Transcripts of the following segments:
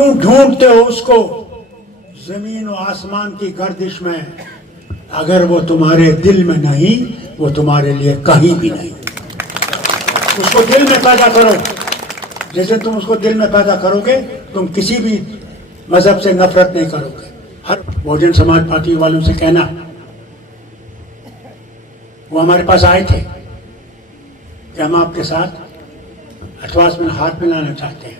क्यों ढूंढते हो उसको जमीन और आसमान की गर्दिश में? अगर वो तुम्हारे दिल में नहीं, वो तुम्हारे लिए कहीं भी नहीं। उसको दिल में पैदा करो। जैसे तुम उसको दिल में पैदा करोगे, तुम किसी भी मजहब से नफरत नहीं करोगे। हर बहुजन समाज पार्टी वालों से कहना, वो हमारे पास आए थे कि हम आपके साथ अठवास में हाथ मिलाना चाहते हैं।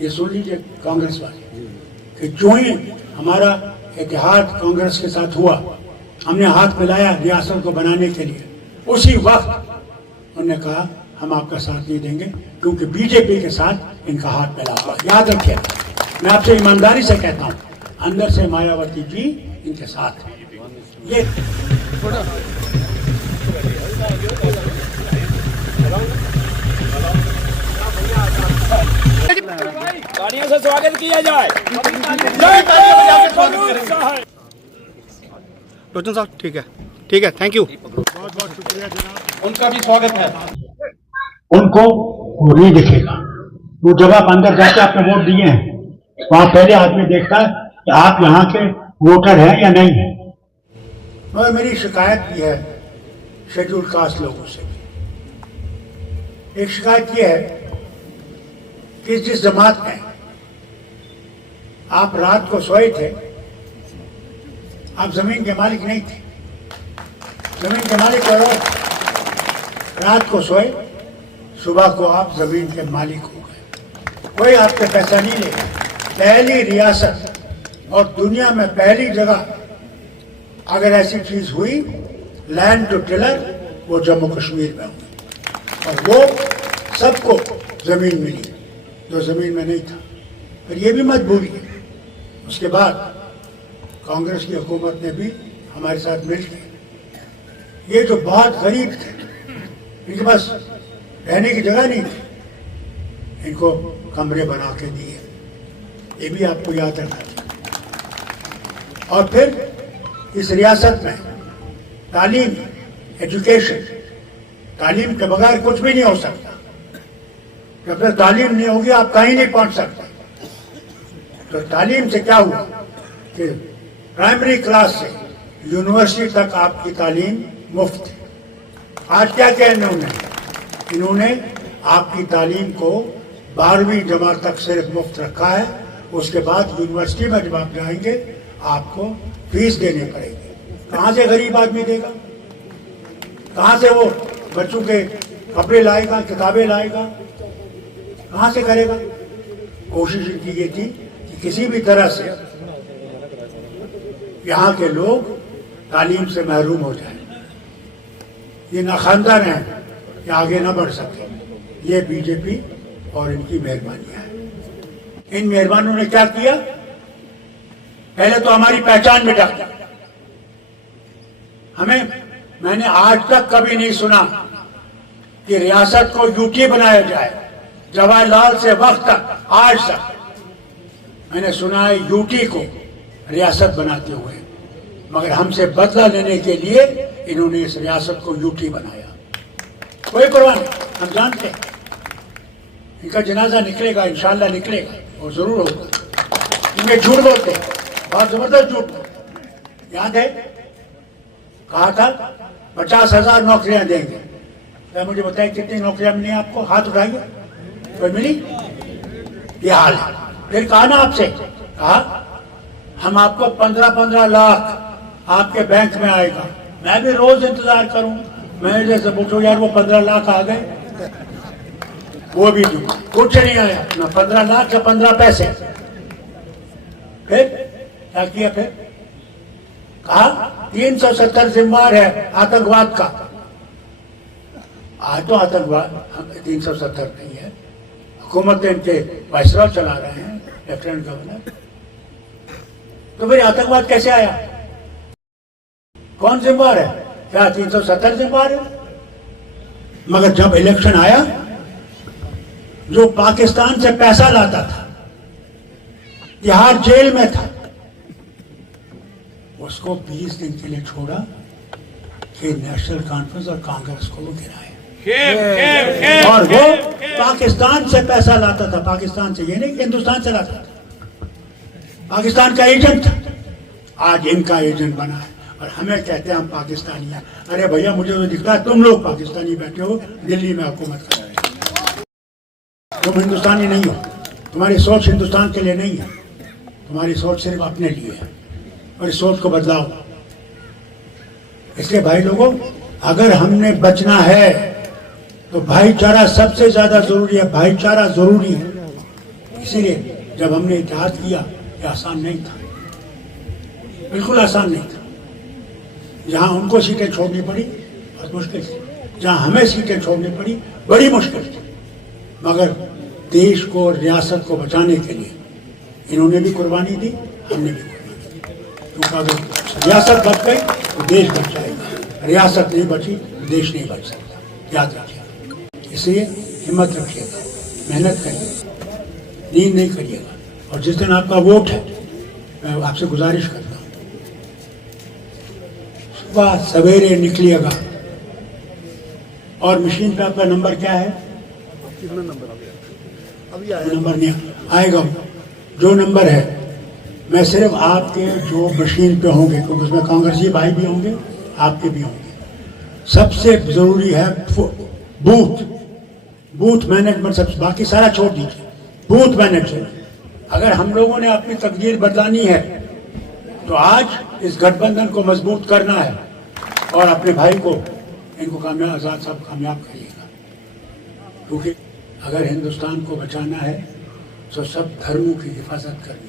ये सुन लीजिए कांग्रेस वाले कि जो ही हमारा इतिहाद कांग्रेस के साथ हुआ, हमने हाथ मिलाया रियासत को बनाने के लिए, उसी वक्त उन्होंने कहा हम आपका साथ नहीं देंगे क्योंकि बीजेपी के साथ इनका हाथ मिला हुआ। याद रखिए, मैं आपसे ईमानदारी से कहता हूं, अंदर से मायावती जी इनके साथ हैं। ये तालियों से स्वागत किया जाए। लोचन साहब ठीक है, थैंक यू। बहुत बहुत शुक्रिया जनाब। उनका भी स्वागत है। उनको वो नहीं दिखेगा। वो जब आप अंदर जाके आपने वोट दिए हैं, वहां पहले आदमी देखता है कि आप यहाँ के वोटर हैं या नहीं है। मगर मेरी शिकायत भी है शेड्यूल कास्ट लोगों से। एक शिकायत यह है कि जिस जमात में आप रात को सोए थे, आप जमीन के मालिक नहीं थे। जमीन के मालिक और रात को सोए, सुबह को आप जमीन के मालिक हो गए। कोई आपसे पैसा नहीं लेगा। पहली रियासत और दुनिया में पहली जगह अगर ऐसी चीज हुई, लैंड टू टिलर, वो जम्मू कश्मीर में हुई और वो सबको जमीन मिली जो जमीन में नहीं था। फिर ये भी मजबूरी है। उसके बाद कांग्रेस की हुकूमत ने भी हमारे साथ मिलकर, ये जो बहुत गरीब थे, इनके पास रहने की जगह नहीं थी, इनको कमरे बना के दिए। ये भी आपको याद रखना चाहिए। और फिर इस रियासत में तालीम, एजुकेशन, तालीम के बगैर कुछ भी नहीं हो सकता। जब तक तालीम नहीं होगी आप कहीं नहीं पहुंच सकते। तो तालीम से क्या हुआ कि प्राइमरी क्लास से यूनिवर्सिटी तक आपकी तालीम मुफ्त है। आज क्या किया इन्होंने आपकी तालीम को 12वीं जमात तक सिर्फ मुफ्त रखा है। उसके बाद यूनिवर्सिटी में जब आप जाएंगे आपको फीस देनी पड़ेगी। कहाँ से गरीब आदमी देगा? कहाँ से वो बच्चों के कपड़े लाएगा, किताबें लाएगा? कहाँ से करेगा? कोशिश की ये थी कि किसी भी तरह से यहाँ के लोग तालीम से महरूम हो जाए। ये नाखानदान है कि आगे न बढ़ सके। ये बीजेपी और इनकी मेहरबानियां हैं। इन मेहरबानों ने क्या किया? पहले तो हमारी पहचान मिटा दी। मैंने आज तक कभी नहीं सुना कि रियासत को यूटी बनाया जाए। जवाहरलाल से वक्त तक आज तक मैंने सुना है यूटी को रियासत बनाते हुए, मगर हमसे बदला लेने के लिए इन्होंने इस रियासत को यूटी बनाया। कोई परवाह नहीं, हम जानते हैं इनका जनाजा निकलेगा, इंशाल्लाह निकलेगा और जरूर होगा। इनमें झूठ बोलते हैं, बहुत जबरदस्त झूठ बोलते। याद है कहा था 50,000 नौकरियां देंगे। क्या मुझे बताइए कितनी नौकरियां मिली आपको? हाथ उठाइए। कोई मिली? ये हाल है। फिर कहा ना आपसे, कहा हम आपको 15-15 लाख आपके बैंक में आएगा। मैं भी रोज इंतजार करूं। मैं जैसे पूछो यार वो 15 लाख आ गए, वो भी कुछ नहीं आया, ना 15 लाख या 15 पैसे। फिर क्या किया? फिर कहा 370 जिम्मेदार है आतंकवाद का। आज तो आतंकवाद 370 नहीं है, हुकूमत इनके वाइसरॉय चला रहे हैं, लेफ्टिनेंट गवर्नर। तो फिर आतंकवाद कैसे आया? कौन जिम्मेदार है? क्या 370 जिम्मेदार है? मगर जब इलेक्शन आया, जो पाकिस्तान से पैसा लाता था, तिहाड़ जेल में था, उसको 20 दिन के लिए छोड़ा कि नेशनल कॉन्फ्रेंस और कांग्रेस को गिराए। और वो पाकिस्तान से पैसा लाता था, पाकिस्तान से, ये नहीं कि हिंदुस्तान से लाता था, पाकिस्तान का एजेंट था। आज इनका एजेंट बना है और हमें कहते हैं हम पाकिस्तानी हैं। अरे भैया, मुझे तो दिखता है तुम लोग पाकिस्तानी बैठे हो दिल्ली में हुकूमत कर रहे हो, तुम हिंदुस्तानी नहीं हो। तुम्हारी सोच हिंदुस्तान के लिए नहीं है, तुम्हारी सोच सिर्फ अपने लिए है, और इस सोच को बदलाओ। इसलिए भाई लोगों, अगर हमने बचना है तो भाईचारा सबसे ज्यादा जरूरी है, भाईचारा जरूरी है। इसीलिए जब हमने इतिहाद किया, ये आसान नहीं था, बिल्कुल आसान नहीं था। जहां उनको सीटें छोड़नी पड़ी बहुत मुश्किल थी, जहां हमें सीटें छोड़नी पड़ी बड़ी मुश्किल थी, मगर देश को, रियासत को बचाने के लिए इन्होंने भी कुर्बानी दी, हमने भी कुर्बानी दी। क्योंकि अगर रियासत बच गई तो देश बच जाएगा, रियासत नहीं बची तो देश नहीं बच सकता, याद रखिएगा। इसलिए हिम्मत रखिएगा, मेहनत करिएगा, नींद नहीं करिएगा। और जिस दिन आपका वोट है, मैं आपसे गुजारिश करता हूँ, सुबह सवेरे निकलिएगा। और मशीन पे आपका नंबर क्या है? कितना नंबर अभी आया? नंबर नहीं आएगा, जो नंबर है, मैं सिर्फ आपके जो मशीन पे होंगे, क्योंकि उसमें कांग्रेसी भाई भी होंगे, आपके भी होंगे। सबसे जरूरी है बूथ मैनेजमेंट, सबसे, बाकी सारा छोड़ दीजिए, बूथ मैनेजमेंट। अगर हम लोगों ने अपनी तकदीर बदलानी है तो आज इस गठबंधन को मजबूत करना है और अपने भाई को, इनको कामयाब, आजाद साहब कामयाब करिएगा। क्योंकि अगर हिंदुस्तान को बचाना है तो सब धर्मों की हिफाजत करनी